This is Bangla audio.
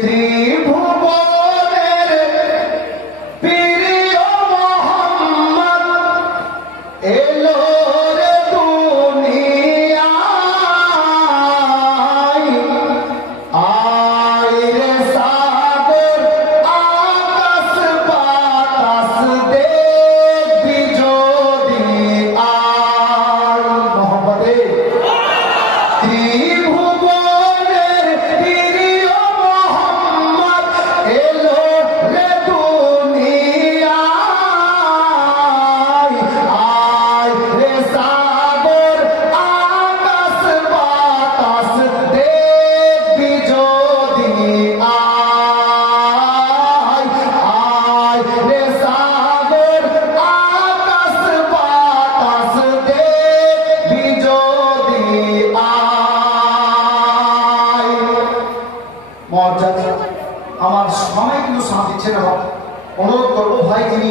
ত্রিভুবনের প্রিয় মোহাম্মদ এলো রে দুনিয়ায়, আয় রে সাগর আকাশ বাতাস দেখবি যদি আয়। মোহাম্মদে ত্রিভুবনের প্রিয় মোহাম্মদ এলো রে দুনিয়ায়, আয় রে সাগর আকাশ বাতাস দেখবি যদি আয়, আয় রে সাগর আকাশ বাতাস দেখবি যদি আয়। মর্যাদা আমার সময় কিন্তু শান্তি ছেড়ে হবে। অনুরোধ করবো ভাই যিনি